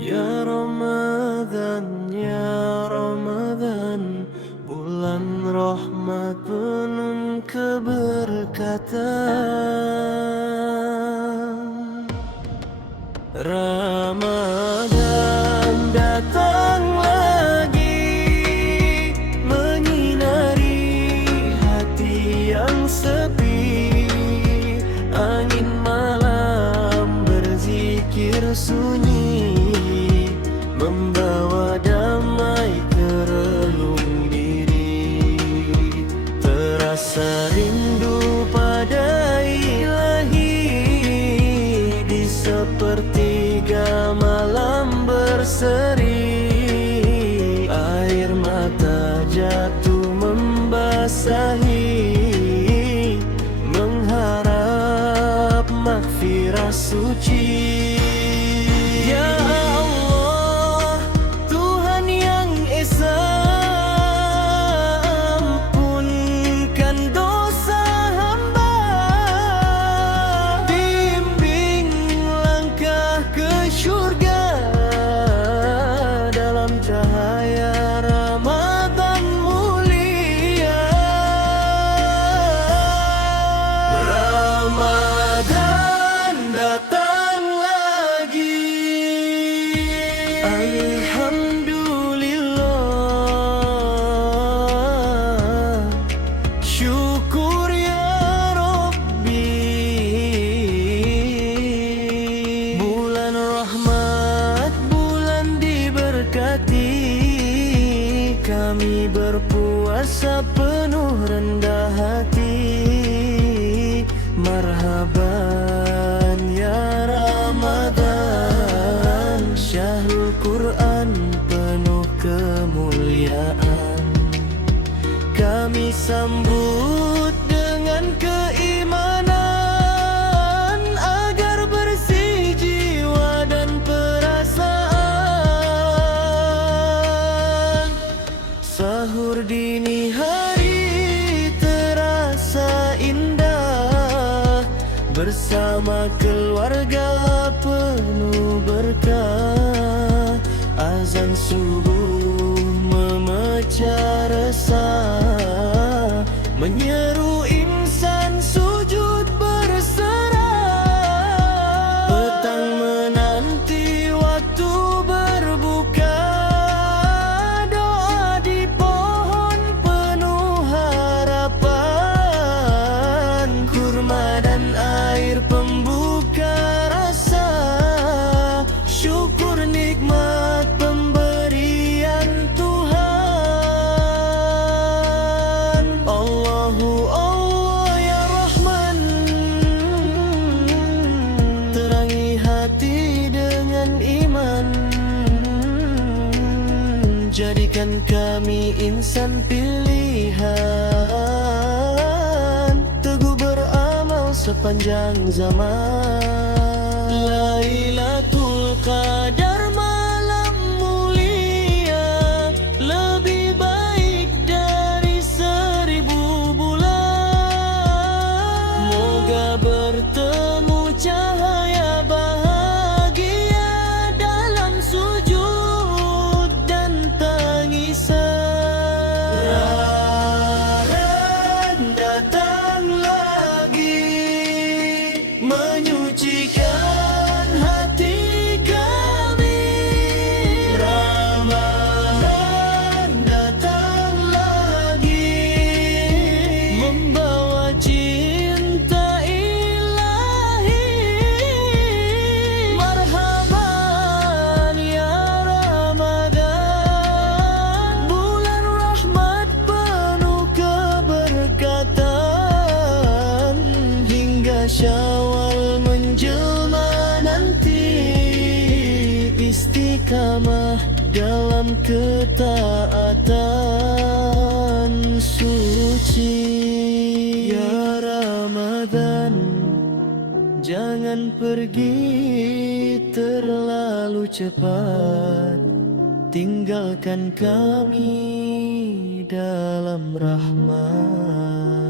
Ya Ramadan, bulan rahmat penuh keberkatan. Ramadan datang lagi, menyinari hati yang sepi. Angin malam berzikir sunyi, membawa damai ke relung diri. Terasa rindu pada Ilahi di sepertiga malam berseri. Air mata jatuh membasahi, mengharap maghfirah suci. Alhamdulillah, syukur ya Rabbi. Bulan rahmat, bulan diberkati. Kami berpuasa penuh rendah hati. Marhaban ya Ramadan, syahrul Quran penuh kemuliaan. Kami sambut dengan keimanan, agar bersih jiwa dan perasaan. Sahur dini hari terasa indah, bersama keluarga penuh berkah. Azan subuh memecah resah, menyeru insan sujud berserah. Petang menanti waktu berbuka, doa di pohon penuh harapan. Kurma dan air pembuka rasa, syukur nikmat pemberian Tuhan. Allahu Allah ya Rahman, terangi hati dengan iman. Jadikan kami insan pilihan, teguh beramal sepanjang zaman. Lailatul Qadar malam mulia, lebih baik dari 1000 bulan. Moga bertemu cahaya bahagia dalam sujud dan tangisan. Ramadan datang lagi, menyucikan hati kami. Ramadan datang lagi, membawa cinta Ilahi. Marhaban ya Ramadan, bulan rahmat penuh keberkatan. Hingga Syawal menjelma nanti, istiqamah dalam ketaatan suci. Ya Ramadan, jangan pergi terlalu cepat, tinggalkan kami dalam rahmat.